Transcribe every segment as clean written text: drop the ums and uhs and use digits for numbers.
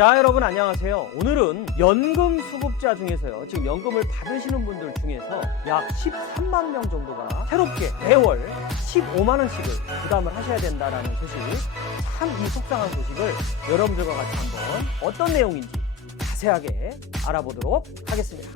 자, 여러분 안녕하세요. 오늘은 연금 수급자 중에서요, 지금 연금을 받으시는 분들 중에서 약 13만 명 정도가 새롭게 매월 15만 원씩을 부담을 하셔야 된다라는 소식, 참 이 속상한 소식을 여러분들과 같이 한번 어떤 내용인지 자세하게 알아보도록 하겠습니다.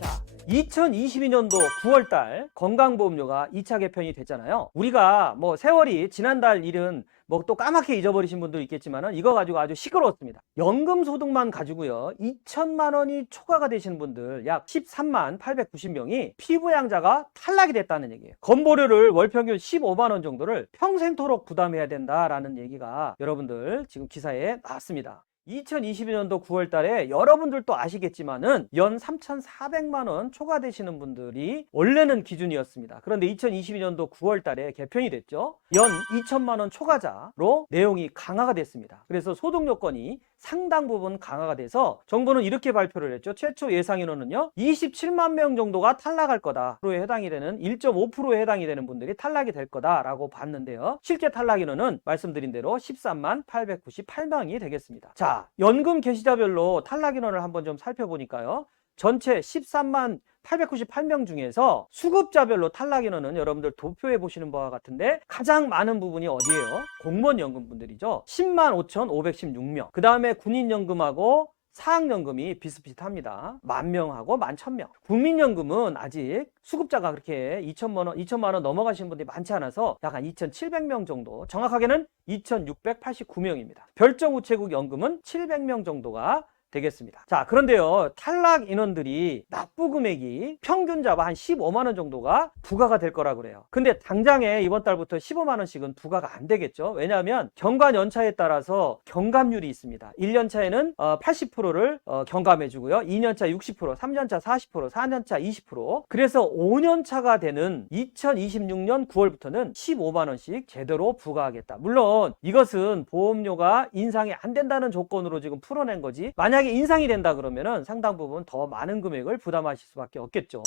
자, 2022년도 9월달 건강보험료가 2차 개편이 됐잖아요. 우리가 뭐 세월이 지난달 일은 뭐 또 까맣게 잊어버리신 분도 있겠지만은 이거 가지고 아주 시끄러웠습니다. 연금 소득만 가지고요, 2천만 원이 초과가 되시는 분들 약 13만 890명이 피부양자가 탈락이 됐다는 얘기예요. 건보료를 월 평균 15만 원 정도를 평생토록 부담해야 된다라는 얘기가 여러분들 지금 기사에 나왔습니다. 2022년도 9월 달에 여러분들도 아시겠지만은 연 3,400만 원 초과되시는 분들이 원래는 기준이었습니다. 그런데 2022년도 9월 달에 개편이 됐죠. 연 2천만 원 초과자로 내용이 강화가 됐습니다. 그래서 소득 요건이 상당 부분 강화가 돼서 정부는 이렇게 발표를 했죠. 최초 예상 인원은요, 27만 명 정도가 탈락할 거다. 에 해당이 되는 1.5%에 해당이 되는 분들이 탈락이 될 거다라고 봤는데요. 실제 탈락 인원은 말씀드린 대로 13만 898명이 되겠습니다. 자, 연금 개시자별로 탈락 인원을 한번 좀 살펴보니까요, 전체 13만 898명 중에서 수급자별로 탈락 인원은 여러분들 도표에 보시는 바와 같은데 가장 많은 부분이 어디예요? 공무원 연금분들이죠. 10만 5,516명. 그 다음에 군인연금하고 사학연금이 비슷비슷합니다. 10,000명하고 11,000명. 국민연금은 아직 수급자가 그렇게 2천만 원 넘어가시는 분들이 많지 않아서 약 한 2,700명 정도, 정확하게는 2,689명입니다. 별정우체국 연금은 700명 정도가 되겠습니다. 자, 그런데요, 탈락 인원들이 납부 금액이 평균 잡아 한 15만 원 정도가 부과가 될 거라고 그래요. 근데 당장에 이번 달부터 15만 원씩은 부과가 안 되겠죠. 왜냐하면 경관 연차에 따라서 경감률이 있습니다. 1년차에는 80%를 경감해 주고요. 2년차 60%, 3년차 40%, 4년차 20%. 그래서 5년차가 되는 2026년 9월부터는 15만 원씩 제대로 부과하겠다. 물론 이것은 보험료가 인상이 안 된다는 조건으로 지금 풀어낸 거지, 만약에 인상이 된다 그러면은 상당 부분 더 많은 금액을 부담하실 수밖에 없겠죠.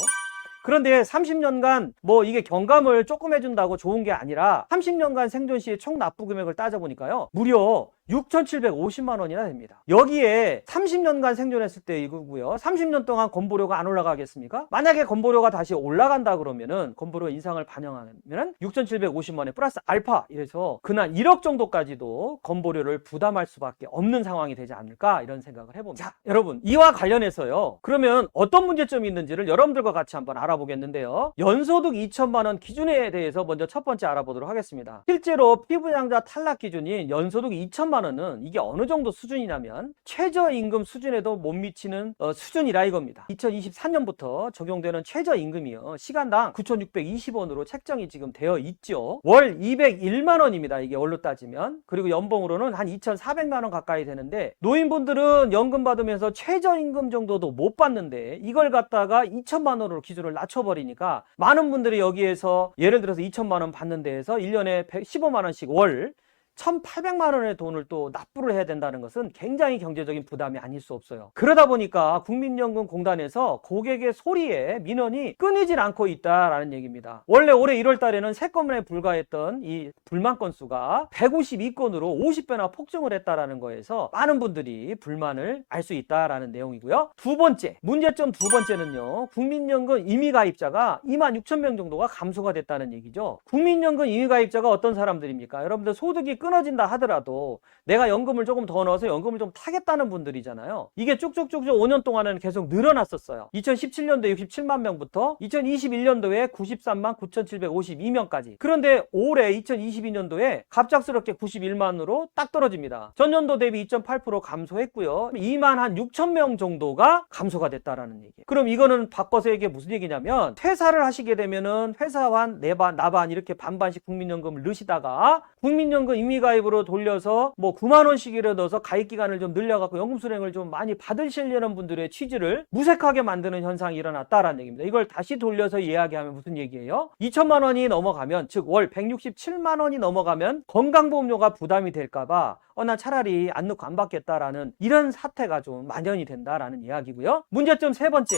그런데 30년간 뭐 이게 경감을 조금 해준다고 좋은 게 아니라 30년간 생존 시의 총 납부 금액을 따져보니까요, 무려 6,750만 원이나 됩니다. 여기에 30년간 생존했을 때 이거고요, 30년 동안 건보료가 안 올라가겠습니까? 만약에 건보료가 다시 올라간다 그러면은 건보료 인상을 반영하면 6,750만 원에 플러스 알파, 이래서 근한 1억 정도까지도 건보료를 부담할 수밖에 없는 상황이 되지 않을까, 이런 생각을 해봅니다. 자, 여러분, 이와 관련해서요, 그러면 어떤 문제점이 있는지를 여러분들과 같이 한번 알아보겠는데요. 연소득 2천만 원 기준에 대해서 먼저 첫 번째 알아보도록 하겠습니다. 실제로 피부양자 탈락 기준인 연소득 2천만 원은 이게 어느 정도 수준이냐면 최저임금 수준에도 못 미치는 수준이라 이겁니다. 2024년부터 적용되는 최저임금이요, 시간당 9,620원으로 책정이 지금 되어 있죠. 월 201만 원입니다. 이게 월로 따지면. 그리고 연봉으로는 한 2,400만 원 가까이 되는데, 노인분들은 연금 받으면서 최저임금 정도도 못 받는데 이걸 갖다가 2천만 원으로 기준을 낮춰버리니까 많은 분들이 여기에서 예를 들어서 2천만 원 받는 데에서 1년에 15만 원씩 월 1,800만 원의 돈을 또 납부를 해야 된다는 것은 굉장히 경제적인 부담이 아닐 수 없어요. 그러다 보니까 국민연금공단에서 고객의 소리에 민원이 끊이질 않고 있다라는 얘기입니다. 원래 올해 1월 달에는 3건에 불과했던 이 불만 건수가 152건으로 50배나 폭증을 했다라는 거에서 많은 분들이 불만을 알 수 있다라는 내용이고요. 두 번째, 문제점 두 번째는요, 국민연금 임의가입자가 26,000명 정도가 감소가 됐다는 얘기죠. 국민연금 임의가입자가 어떤 사람들입니까? 여러분들 소득이 끊어진다 하더라도 내가 연금을 조금 더 넣어서 연금을 좀 타겠다는 분들이잖아요. 이게 쭉쭉쭉쭉 5년 동안은 계속 늘어났었어요. 2017년도에 67만 명부터 2021년도에 93만 9,752명까지. 그런데 올해 2022년도에 갑작스럽게 91만으로 딱 떨어집니다. 전년도 대비 2.8% 감소했고요. 2만 한 6천 명 정도가 감소가 됐다라는 얘기. 그럼 이거는 바꿔서 이게 무슨 얘기냐면, 퇴사를 하시게 되면은 회사반, 내반, 나반 이렇게 반반씩 국민연금을 넣으시다가 국민연금 임의가입으로 돌려서 뭐 9만 원씩이라 넣어서 가입 기간을 좀 늘려갖고 연금 수령을 좀 많이 받으시려는 분들의 취지를 무색하게 만드는 현상이 일어났다라는 얘기입니다. 이걸 다시 돌려서 이야기하면 무슨 얘기예요? 2천만 원이 넘어가면, 즉 월 167만 원이 넘어가면 건강보험료가 부담이 될까봐 나 차라리 안 넣고 안 받겠다라는 이런 사태가 좀 만연이 된다라는 이야기고요. 문제점 세 번째,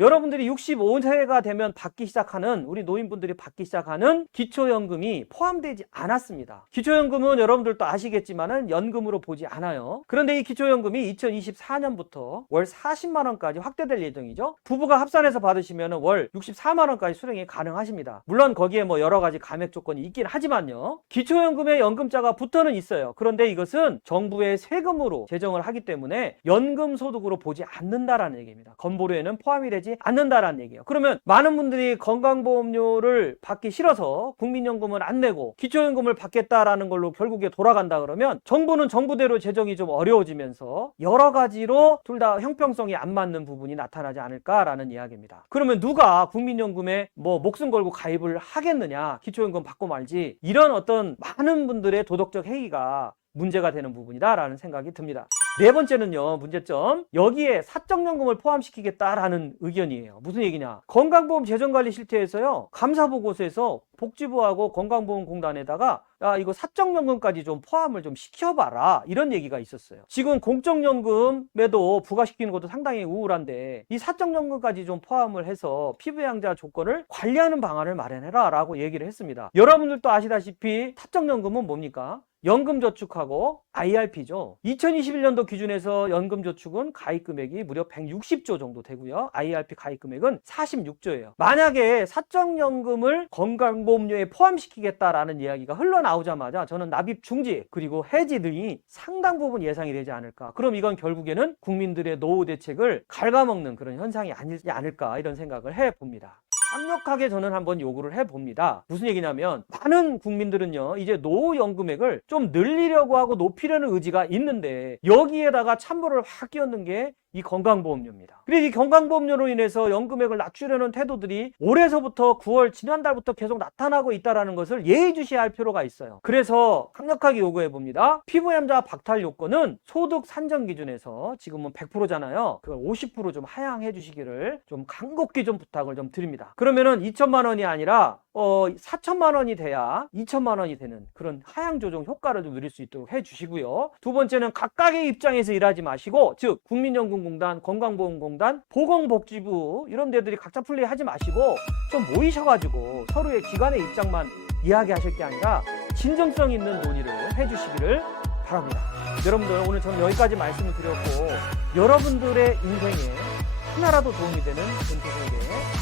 여러분들이 65세가 되면 받기 시작하는, 우리 노인분들이 받기 시작하는 기초연금이 포함되지 않았습니다. 기초연금은 여러분들도 아시겠지만은 연금으로 보지 않아요. 그런데 이 기초연금이 2024년부터 월 40만 원까지 확대될 예정이죠. 부부가 합산해서 받으시면 월 64만 원까지 수령이 가능하십니다. 물론 거기에 뭐 여러 가지 감액 조건이 있긴 하지만요. 기초연금에 연금자가 붙어는 있어요. 그런데 이것은 정부의 세금으로 제정을 하기 때문에 연금 소득으로 보지 않는다라는 얘기입니다. 건보료에는 포함이 되지 않는다라는 얘기예요. 그러면 많은 분들이 건강보험료를 받기 싫어서 국민연금을 안 내고 기초연금을 받겠다라는 걸로 결국에 돌아간다 그러면 정부는 정부대로 재정이 좀 어려워지면서 여러 가지로 둘 다 형평성이 안 맞는 부분이 나타나지 않을까라는 이야기입니다. 그러면 누가 국민연금에 뭐 목숨 걸고 가입을 하겠느냐, 기초연금 받고 말지, 이런 어떤 많은 분들의 도덕적 해이가 문제가 되는 부분이다라는 생각이 듭니다. 네 번째는요, 문제점. 여기에 사적연금을 포함시키겠다라는 의견이에요. 무슨 얘기냐? 건강보험 재정관리 실태에서요, 감사보고서에서 복지부하고 건강보험공단에다가 야, 이거 사적연금까지 좀 포함을 좀 시켜봐라, 이런 얘기가 있었어요. 지금 공적연금에도 부과시키는 것도 상당히 우울한데 이 사적연금까지 좀 포함을 해서 피부양자 조건을 관리하는 방안을 마련해라 라고 얘기를 했습니다. 여러분들도 아시다시피 사적연금은 뭡니까? 연금저축하고 IRP죠. 2021년도 기준에서 연금저축은 가입금액이 무려 160조 정도 되고요. IRP 가입금액은 46조예요. 만약에 사적연금을 건강보험료에 포함시키겠다라는 이야기가 흘러나오자마자 저는 납입 중지 그리고 해지 등이 상당 부분 예상이 되지 않을까. 그럼 이건 결국에는 국민들의 노후 대책을 갉아먹는 그런 현상이 아니지 않을까, 이런 생각을 해봅니다. 강력하게 저는 한번 요구를 해봅니다. 무슨 얘기냐면 많은 국민들은요, 이제 노후연금액을 좀 늘리려고 하고 높이려는 의지가 있는데 여기에다가 찬물을 확 끼얹는 게 이 건강보험료입니다. 그래서 이 건강보험료로 인해서 연금액을 낮추려는 태도들이 올해서부터 9월 지난달부터 계속 나타나고 있다는 것을 예의주시해야 할 필요가 있어요. 그래서 강력하게 요구해봅니다. 피부염자 박탈 요건은 소득 산정 기준에서 지금은 100%잖아요. 그걸 50% 좀 하향해 주시기를 좀 간곡히 좀 부탁을 좀 드립니다. 그러면은 2천만 원이 아니라 4천만 원이 돼야 2천만 원이 되는 그런 하향 조정 효과를 좀 누릴 수 있도록 해주시고요. 두 번째는 각각의 입장에서 일하지 마시고, 즉 국민연금공단, 건강보험공단, 보건복지부 이런 데들이 각자 플레이하지 마시고 좀 모이셔가지고 서로의 기관의 입장만 이야기하실 게 아니라 진정성 있는 논의를 해주시기를 바랍니다. 여러분들, 오늘 저는 여기까지 말씀을 드렸고 여러분들의 인생에 하나라도 도움이 되는 전투설계에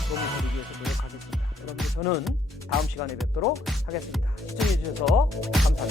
도움을 드리기 위해서 노력하겠습니다. 여러분들, 저는 다음 시간에 뵙도록 하겠습니다. 시청해주셔서 감사합니다.